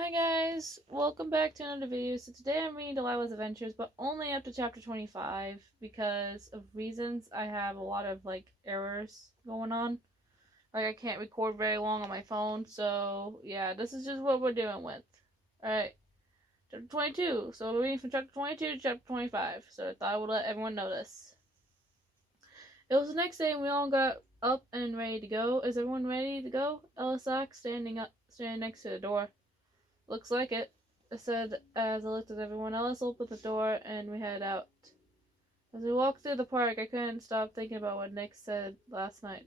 Hi guys, welcome back to another video. So today I'm reading Delilah's Adventures, but only up to chapter 25 because of reasons. I have a lot of errors going on. I can't record very long on my phone, so yeah, this is just what we're doing with. Alright, chapter 22. So we're reading from chapter 22 to chapter 25, so I thought I would let everyone know this. It was the next day and we all got up and ready to go. Is everyone ready to go? Ellis asked, standing next to the door. Looks like it, I said as I looked at everyone else, opened the door, and we headed out. As we walked through the park, I couldn't stop thinking about what Nick said last night.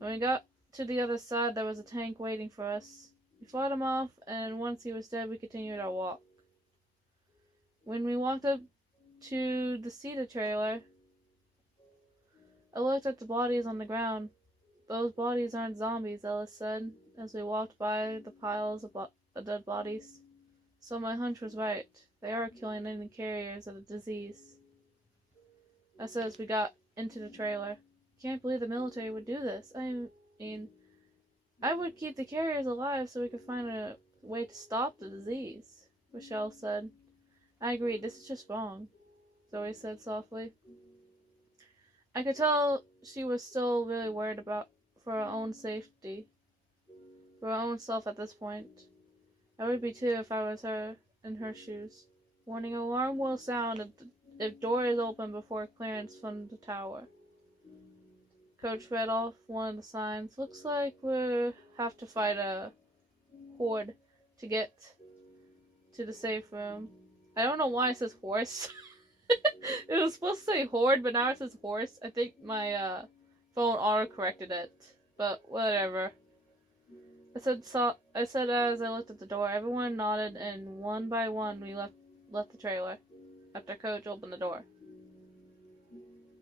When we got to the other side, there was a tank waiting for us. We fought him off, and once he was dead, we continued our walk. When we walked up to the cedar trailer, I looked at the bodies on the ground. Those bodies aren't zombies, Ellis said, as we walked by the piles of dead bodies. So my hunch was right. They are killing any carriers of the disease. I said as we got into the trailer. Can't believe the military would do this. I mean, I would keep the carriers alive so we could find a way to stop the disease, Rochelle said. I agreed. This is just wrong, Zoe said softly. I could tell she was still really worried for her own safety, for her own self at this point. I would be too if I was her in her shoes. Warning alarm will sound if door is open before clearance from the tower. Coach read off one of the signs. Looks like we have to fight a horde to get to the safe room. I don't know why it says horse. It was supposed to say horde, but now it says horse. I think my phone auto-corrected it. But whatever. I said as I looked at the door. Everyone nodded, and one by one we left the trailer after Coach opened the door.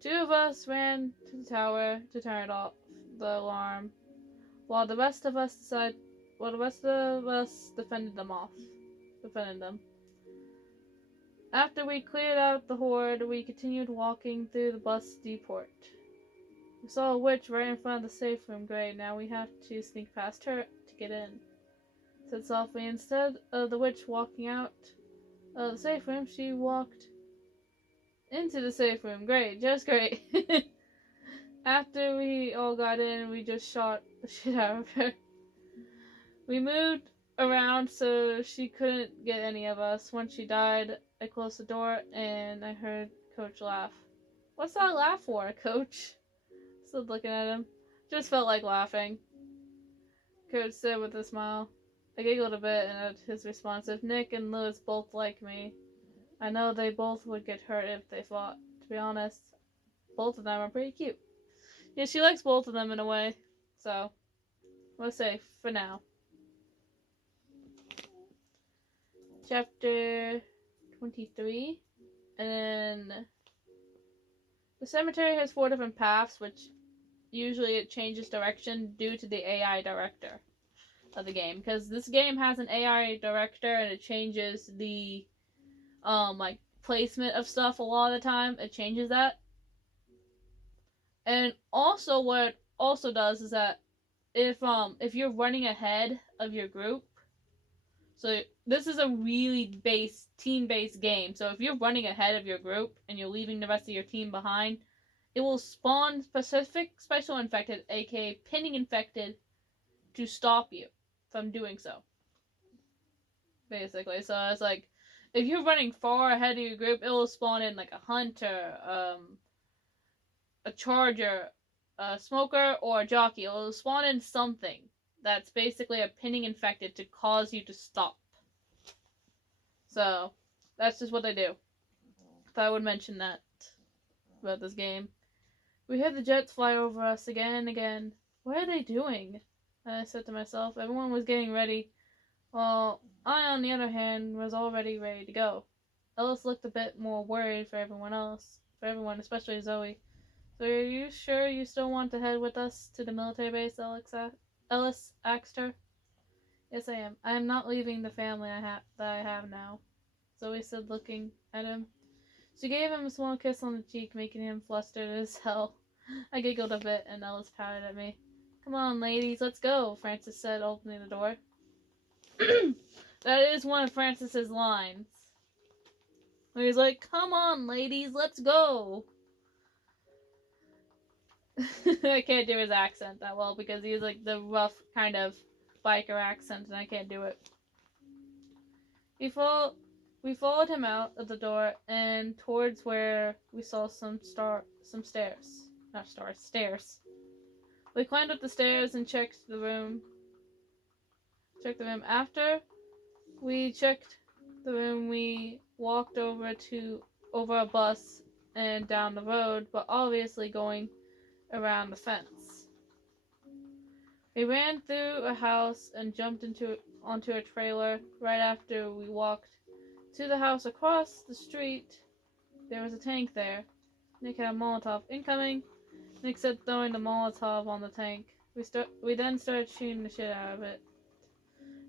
Two of us ran to the tower to turn it off, the alarm, while the rest of us defended them. After we cleared out the horde, we continued walking through the bus depot. We saw a witch right in front of the safe room. Great, now we have to sneak past her to get in, said softly. Instead of the witch walking out of the safe room, she walked into the safe room. Great, just great. After we all got in, we just shot the shit out of her. We moved around so she couldn't get any of us. Once she died, I closed the door and I heard Coach laugh. What's that laugh for, Coach? Stood looking at him. Just felt like laughing, Coach said with a smile. I giggled a bit and at his response. If Nick and Lewis both like me, I know they both would get hurt if they fought. To be honest, both of them are pretty cute. Yeah, she likes both of them in a way. So, we'll say for now. Chapter 23. And then the cemetery has 4 different paths, which usually it changes direction due to the AI director of the game. Because this game has an AI director and it changes the placement of stuff a lot of the time. It changes that. And also what it also does is that if you're running ahead of your group, so this is a really team-based game. So if you're running ahead of your group and you're leaving the rest of your team behind, it will spawn specific special infected, aka pinning infected, to stop you from doing so. Basically, so it's like if you're running far ahead of your group, it will spawn in like a hunter, a charger, a smoker, or a jockey. It will spawn in something that's basically a pinning infected to cause you to stop. So that's just what they do. If I would mention that about this game. We heard the jets fly over us again and again. What are they doing? I said to myself. Everyone was getting ready, while I, on the other hand, was already ready to go. Ellis looked a bit more worried for everyone, especially Zoe. So are you sure you still want to head with us to the military base? Ellis asked her. Yes, I am. I am not leaving the family that I have now, Zoe said, looking at him. She gave him a small kiss on the cheek, making him flustered as hell. I giggled a bit, and Ellis pouted at me. Come on, ladies, let's go, Francis said, opening the door. That is one of Francis's lines. Where he's like, "Come on, ladies, let's go." I can't do his accent that well because he's like the rough kind of biker accent, and I can't do it. We followed him out of the door and towards where we saw some stairs. Not stars, stairs. We climbed up the stairs and checked the room. After we checked the room, we walked over a bus and down the road, but obviously going around the fence. We ran through a house and jumped onto a trailer. Right after we walked to the house across the street, there was a tank there. Nick had a Molotov incoming. Nick said throwing the Molotov on the tank. We then started shooting the shit out of it.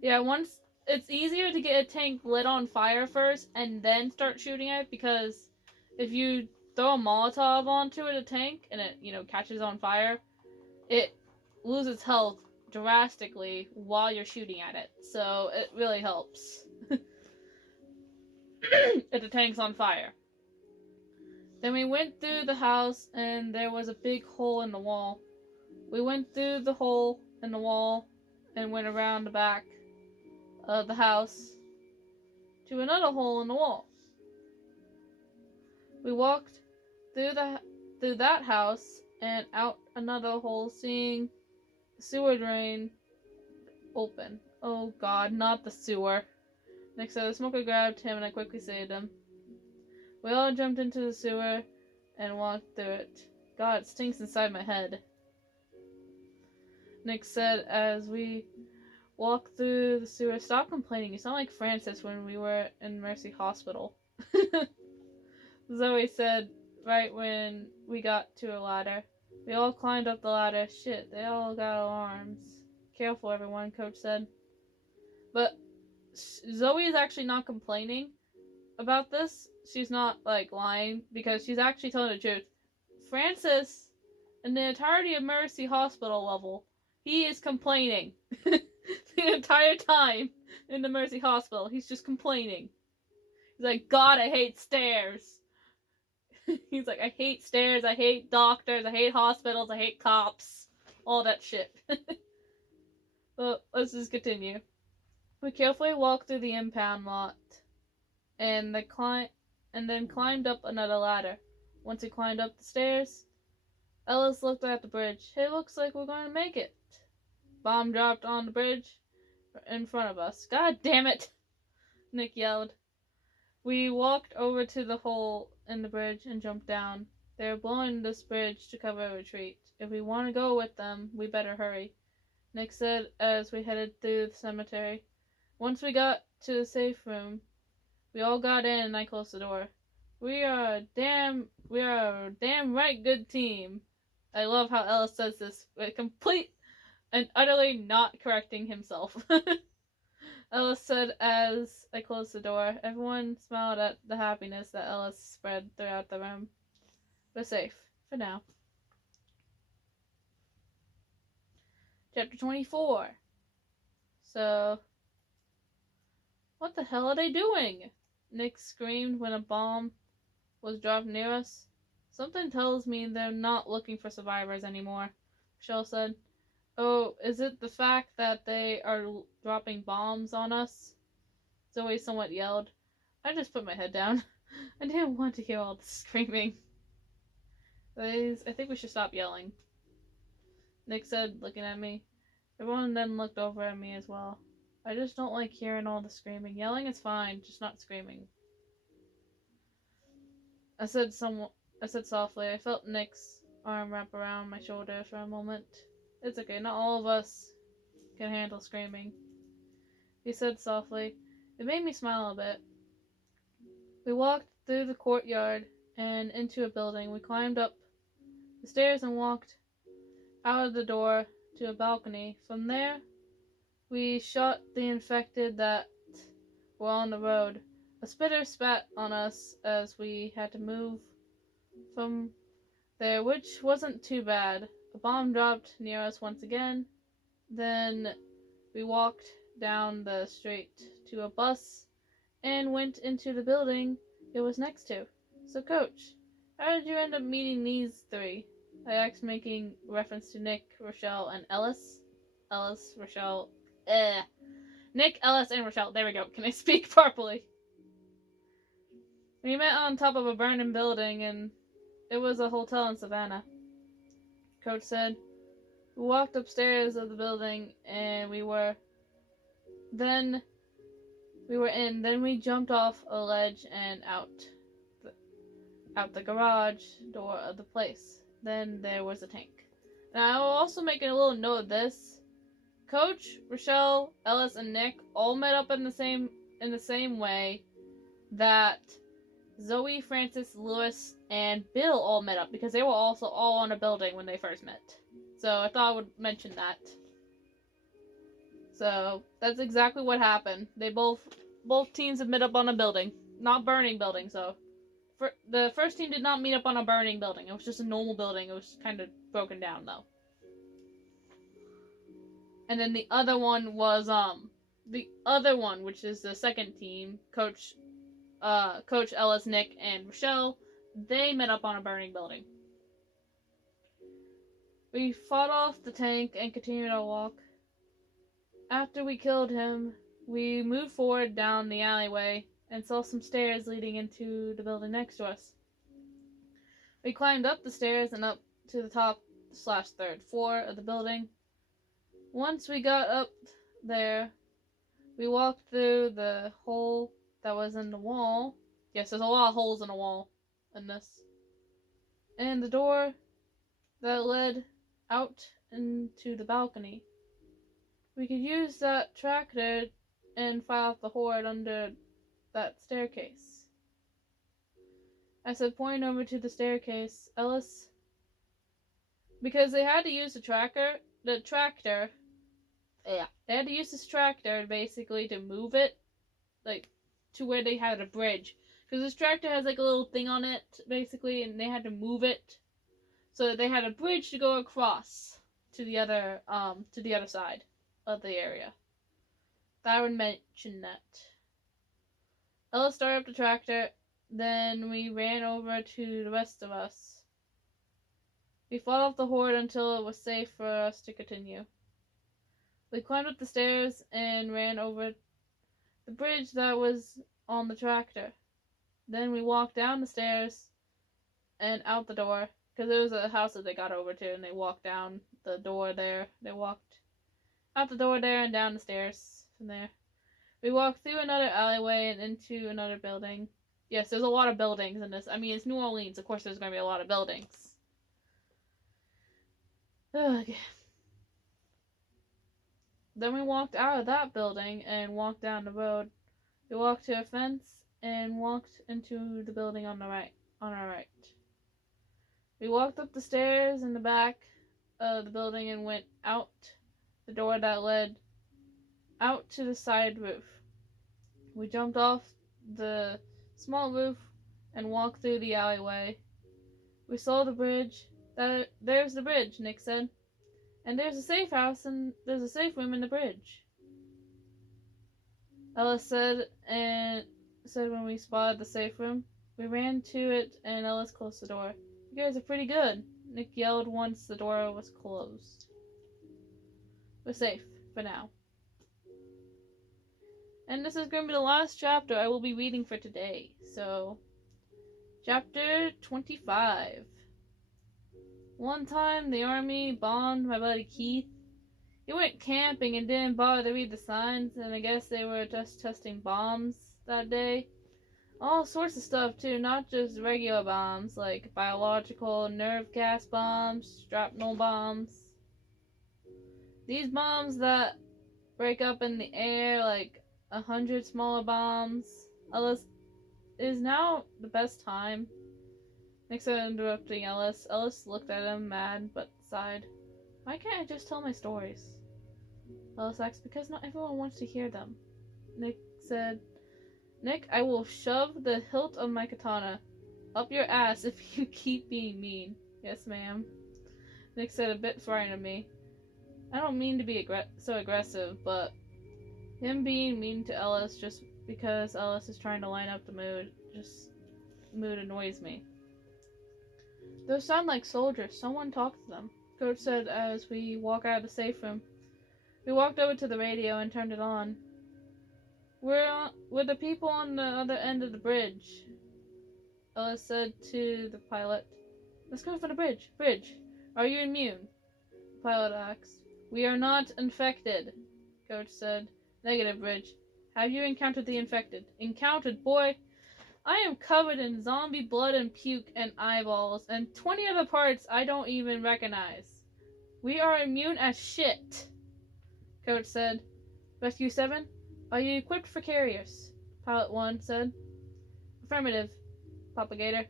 Yeah, once it's easier to get a tank lit on fire first and then start shooting it, because if you throw a Molotov onto a tank and it, catches on fire, it loses health drastically while you're shooting at it. So it really helps if the tank's on fire. Then we went through the house and there was a big hole in the wall. We went through the hole in the wall and went around the back of the house to another hole in the wall. We walked through that house and out another hole, seeing the sewer drain open. Oh god, not the sewer. Next to the smoker grabbed him and I quickly saved him. We all jumped into the sewer and walked through it. God, it stinks inside my head. Nick said as we walked through the sewer, "Stop complaining. You sound like Francis when we were in Mercy Hospital." Zoe said right when we got to a ladder. We all climbed up the ladder. Shit, they all got alarms. Careful, everyone, Coach said. But Zoe is actually not complaining about this. She's not, lying, because she's actually telling the truth. Francis, in the entirety of Mercy Hospital level, he is complaining. The entire time in the Mercy Hospital, he's just complaining. He's like, "God, I hate stairs." He's like, "I hate stairs, I hate doctors, I hate hospitals, I hate cops." All that shit. Well, let's just continue. We carefully walked through the impound lot and then climbed up another ladder. Once we climbed up the stairs, Ellis looked at the bridge. "Hey, looks like we're going to make it." Bomb dropped on the bridge in front of us. "God damn it!" Nick yelled. We walked over to the hole in the bridge and jumped down. They were blowing this bridge to cover a retreat. "If we want to go with them, we better hurry," Nick said as we headed through the cemetery. Once we got to the safe room, we all got in and I closed the door. We are a damn right good team." I love how Ellis says this with complete and utterly not correcting himself. Ellis said as I closed the door. Everyone smiled at the happiness that Ellis spread throughout the room. We're safe, for now. Chapter 24. So, what the hell are they doing? Nick screamed when a bomb was dropped near us. "Something tells me they're not looking for survivors anymore," Michelle said. "Oh, is it the fact that they are dropping bombs on us?" Zoe somewhat yelled. I just put my head down. I didn't want to hear all the screaming. "I think we should stop yelling," Nick said, looking at me. Everyone then looked over at me as well. "I just don't like hearing all the screaming. Yelling is fine, just not screaming," I said softly. I felt Nick's arm wrap around my shoulder for a moment. "It's okay, not all of us can handle screaming," he said softly. It made me smile a bit. We walked through the courtyard and into a building. We climbed up the stairs and walked out of the door to a balcony. From there, we shot the infected that were on the road. A spitter spat on us as we had to move from there, which wasn't too bad. A bomb dropped near us once again. Then we walked down the street to a bus and went into the building it was next to. So, Coach, how did you end up meeting these three? I asked, making reference to Nick, Rochelle, and Ellis. Ellis, Rochelle, Nick, Ellis, and Rochelle. There we go. Can I speak properly? We met on top of a burning building, and it was a hotel in Savannah. Coach said. We walked upstairs of the building, and we were in. Then we jumped off a ledge and out the garage door of the place. Then there was a tank. Now I will also make a little note of this. Coach, Rochelle, Ellis, and Nick all met up in the same way that Zoe, Francis, Lewis, and Bill all met up, because they were also all on a building when they first met. So I thought I would mention that. So that's exactly what happened. They both teams have met up on a building, not burning building. So the first team did not meet up on a burning building. It was just a normal building. It was kind of broken down though. And then the other one was which is the second team, Coach Ellis, Nick, and Rochelle. They met up on a burning building. We fought off the tank and continued our walk. After we killed him, we moved forward down the alleyway and saw some stairs leading into the building next to us. We climbed up the stairs and up to the top/third floor of the building. Once we got up there, we walked through the hole that was in the wall. Yes, there's a lot of holes in the wall in this. And the door that led out into the balcony. We could use that tractor and fight off the horde under that staircase. I said, pointing over to the staircase, Ellis, because they had to use the tractor. They had to use this tractor basically to move it, like, to where they had a bridge. Because this tractor has like a little thing on it, basically, and they had to move it so that they had a bridge to go across to the other side of the area. I would mention that. Ella started up the tractor, then we ran over to the rest of us. We fought off the horde until it was safe for us to continue. We climbed up the stairs and ran over the bridge that was on the tractor. Then we walked down the stairs and out the door, because it was a house that they got over to, and they walked down the door there. They walked out the door there and down the stairs from there. We walked through another alleyway and into another building. Yes, there's a lot of buildings in this. I mean, it's New Orleans. Of course there's going to be a lot of buildings. Okay. Then we walked out of that building and walked down the road. We walked to a fence and walked into the building on our right. We walked up the stairs in the back of the building and went out the door that led out to the side roof. We jumped off the small roof and walked through the alleyway. We saw the bridge. There's the bridge, Nick said. And there's a safe house and there's a safe room in the bridge. Ellis said when we spotted the safe room. We ran to it and Ellis closed the door. You guys are pretty good, Nick yelled once the door was closed. We're safe for now. And this is going to be the last chapter I will be reading for today. So, chapter 25. One time, the army bombed my buddy Keith. He went camping and didn't bother to read the signs, and I guess they were just testing bombs that day. All sorts of stuff, too, not just regular bombs, like biological nerve gas bombs, shrapnel bombs. These bombs that break up in the air like 100 smaller bombs. Ellis, is now the best time? Nick said, interrupting Ellis. Ellis looked at him, mad, but sighed. Why can't I just tell my stories? Ellis asked, because not everyone wants to hear them. Nick said, Nick, I will shove the hilt of my katana up your ass if you keep being mean. Yes, ma'am. Nick said, a bit frightened of me. I don't mean to be so aggressive, but Him being mean to Ellis just because Ellis is trying to line up the mood, mood annoys me. Those sound like soldiers. Someone talk to them, Coach said as we walk out of the safe room. We walked over to the radio and turned it on. We're the people on the other end of the bridge, Ellis said to the pilot. Let's go for the bridge. Bridge, are you immune? The pilot asked. We are not infected, Coach said. Negative, Bridge. Have you encountered the infected? Encountered, boy? I am covered in zombie blood and puke and eyeballs and 20 other parts I don't even recognize. We are immune as shit, Coach said. Rescue 7, are you equipped for carriers? Pilot 1 said. Affirmative, Propagator.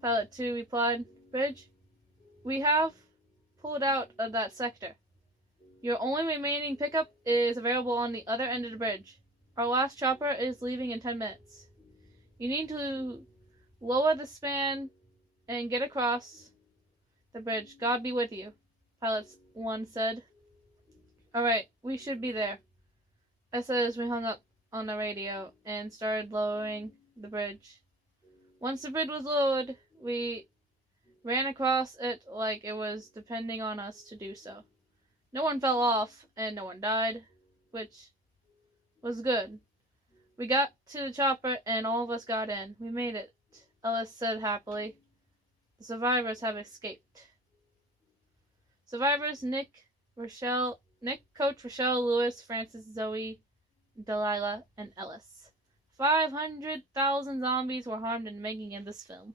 Pilot 2 replied. Bridge, we have pulled out of that sector. Your only remaining pickup is available on the other end of the bridge. Our last chopper is leaving in 10 minutes. You need to lower the span and get across the bridge. God be with you, Pilot 1 said. Alright, we should be there, I said as we hung up on the radio and started lowering the bridge. Once the bridge was lowered, we ran across it like it was depending on us to do so. No one fell off, and no one died, which was good. We got to the chopper, and all of us got in. We made it, Ellis said happily. The survivors have escaped. Survivors Nick, Coach, Rochelle, Lewis, Francis, Zoe, Delilah, and Ellis. 500,000 zombies were harmed in making in this film.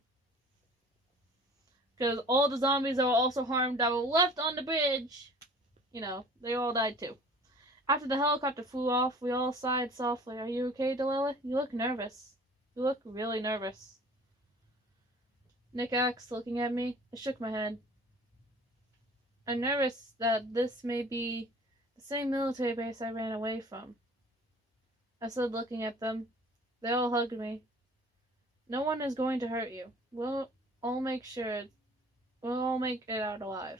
Because all the zombies that were also harmed that were left on the bridge, they all died too. After the helicopter flew off, we all sighed softly. Are you okay, Delilah? You look nervous. You look really nervous, Nick asked, looking at me. I shook my head. I'm nervous that this may be the same military base I ran away from, I said, looking at them. They all hugged me. No one is going to hurt you. We'll all make it out alive,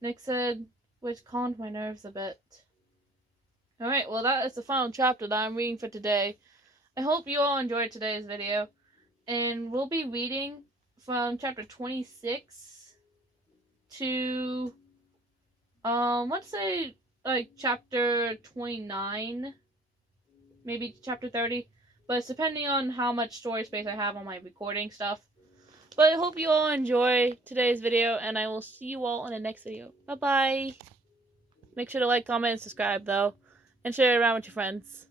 Nick said, which calmed my nerves a bit. Alright, well that is the final chapter that I'm reading for today. I hope you all enjoyed today's video. And we'll be reading from chapter 26 to, let's say, like, chapter 29. Maybe chapter 30. But it's depending on how much storage space I have on my recording stuff. But I hope you all enjoy today's video, and I will see you all in the next video. Bye-bye! Make sure to like, comment, and subscribe, though. And share it around with your friends.